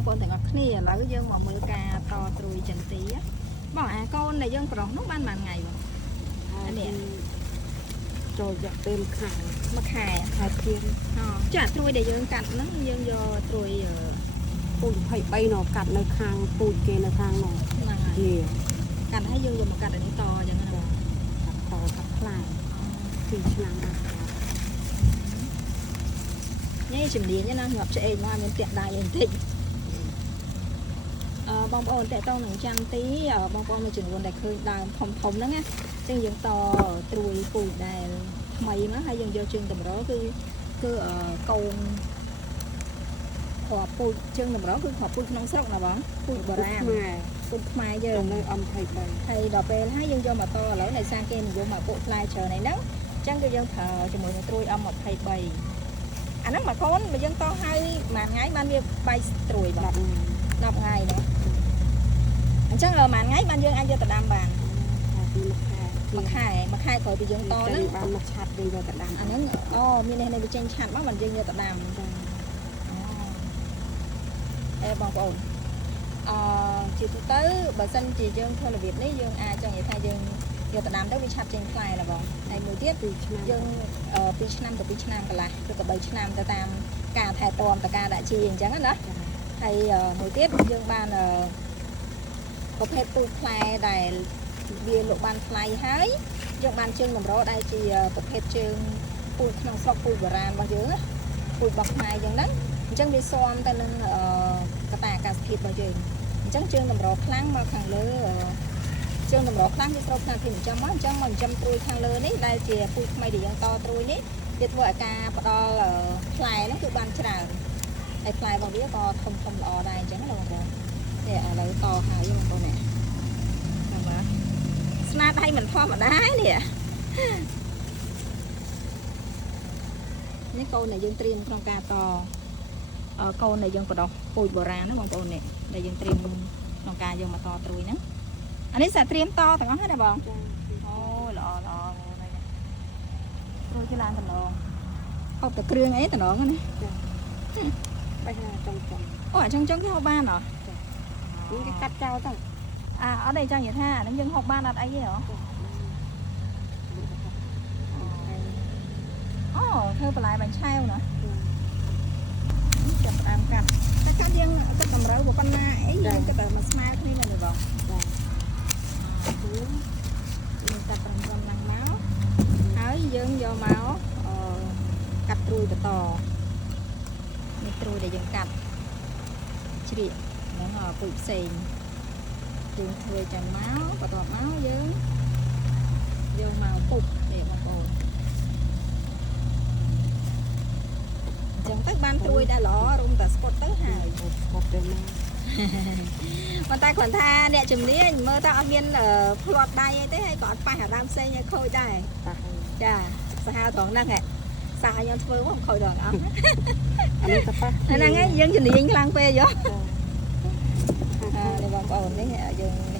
បងប្អូនទាំងអស់គ្នាឥឡូវយើងមកមើលការតត្រួយចន្ទីបងអាកូនដែលយើងប្រុសនោះបានថ្ងៃបងអានេះចូលយកពេលមួយខែហើយទៀនចាត្រួយដែលយើងកាត់ហ្នឹងយើងយកត្រួយពូជ23នោះកាត់នៅខាងពូជគេនៅខាងនោះហ្នឹងហើយកាត់ហើយយើងយកមកកាត់ឲ្យនេះតអញ្ចឹងណាបងកាត់ខ្លា2ឆ្នាំណានេះជំនាញណាងាប់ឆ្អេងមកមានទៀតដៃបន្តិចបងប្អូនតេតងនឹងចន្ទទីបងប្អូនមួយចំនួនដែលឃើញដើមធំហ្នឹងណាចឹងយើងតត្រួយពូជដែលថ្មីមកហើយយើងយកជើងតម្រគឺកូនគ្រាប់ពូជជើងតម្រគឺគ្រាប់ពូជក្នុងស្រុកណាបងពូជបុរាណពូជខ្មែរយើងនៅអំ23ហើយដល់ពេលហើយយើងយកមកតឥឡូវដោយសារគេនិយមមកពួកផ្លែច្រើនហ្នឹងចឹងគឺយើងប្រើជាមួយនឹងត្រួយអំ23អាហ្នឹងមកកូនបើយើងតហើយមួយថ្ងៃបានវាបាយត្រួយបាទ10ថ្ងៃណាអញ្ចឹងមួយថ្ងៃបានយើងអាចយកទៅដាំបានមួយខែក្រោយពីយើងតហ្នឹងបានមកឆាត់យើងយកទៅដាំអាហ្នឹងមាននេះវាចេញឆាត់មកបានយើងយកទៅដាំបងប្អូនជាទូទៅបើសិនជាយើងធ្វើរបៀបនេះយើងអាចចង់និយាយថាយើងយកទៅដាំទៅវាឆាប់ចេញផ្លែណាបងហើយមួយទៀត2ឆ្នាំយើង2ឆ្នាំទៅ2ឆ្នាំកន្លះឬក៏3ឆ្នាំទៅតាមការថែទាំតការដាក់ជីអញ្ចឹងណាហើយមួយទៀតយើងបានប្រភេទពូជផ្លែដែលវាលក់បានថ្លៃហើយយើងបានជើងតម្រដែលជាប្រភេទជើងពូជក្នុងស្រុកពូជបុរាណរបស់យើងណាពូជរបស់ខ្មែរយើងហ្នឹងអញ្ចឹងវាស៊ាំទៅនឹងកត្តាអាកាសធាតុរបស់យើងអញ្ចឹងជើងតម្រខ្លាំងមកខាងលើជើងតម្រខ្លាំងវាស្រូបសារធាតុចិញ្ចឹមមកអញ្ចឹងមកចិញ្ចឹមត្រួយខាងលើនេះដែលជាពូជថ្មីដែលយើងតត្រួយនេះវាធ្វើឲ្យការផ្ដល់ផ្លែហ្នឹងគឺបានច្រើនហើយផ្លែរបស់វាក៏ធំល្អដែរអញ្ចឹងណាបងប្អូននេះឥឡូវតហើយបងប្អូននេះបាទស្នាដៃមិនធម្មតានេះកូនដែលយើងត្រៀមក្នុងការតកូនដែលយើងបដោះពូជបុរាណណាបងប្អូននេះដែលយើងត្រៀមក្នុងការយកមកតត្រួយហ្នឹងអានេះសាត្រៀមតទាំងអស់ហ្នឹងណាបងអូល្អត្រួយជាឡើងតំណងហូបតែគ្រឿងអីតំណងណាបាច់ចង់អូអញ្ចឹងគេហូបបានហ៎យើងគេកាត់ចោលទៅអត់ទេចង់និយាយថាអានេះយើងហូបបានអត់អីទេហ៎ធ្វើបន្លែបាញ់ឆែវណាចាប់ដើមកាត់យើងគិតតម្រូវប៉ុណ្ណាអីយើងគិតតែមកស្មើគ្នាមែនទេបងយើងកាត់ត្រឹមឡើងមកហើយយើងយកមកកាត់ត្រួយបន្តនេះត្រួយដែលយើងកាត់ជ្រៀកហ្នឹងពូជផ្សេងយើងធ្វើចាំមកបន្ទាប់មកយើងយកមកពុកនេះបងប្អូនចឹងទៅបានត្រួយដែរល្អរុំតែស្ពត់ទៅហើយស្ពត់ទៅមកប៉ុន្តែគ្រាន់ថាអ្នកជំនាញមើលទៅអត់មានផ្្លាត់ដៃអីទេហើយក៏អត់ប៉ះអាដើមផ្សេងឲ្យខូចដែរចាសាហាវត្រង់ហ្នឹងសាឲ្យខ្ញុំធ្វើមកខូចដល់អស់អានេះទៅប៉ះហ្នឹងហើយយើងជំនាញខ្លាំងពេកយោនេះបងប្អូននេះយើងនេះ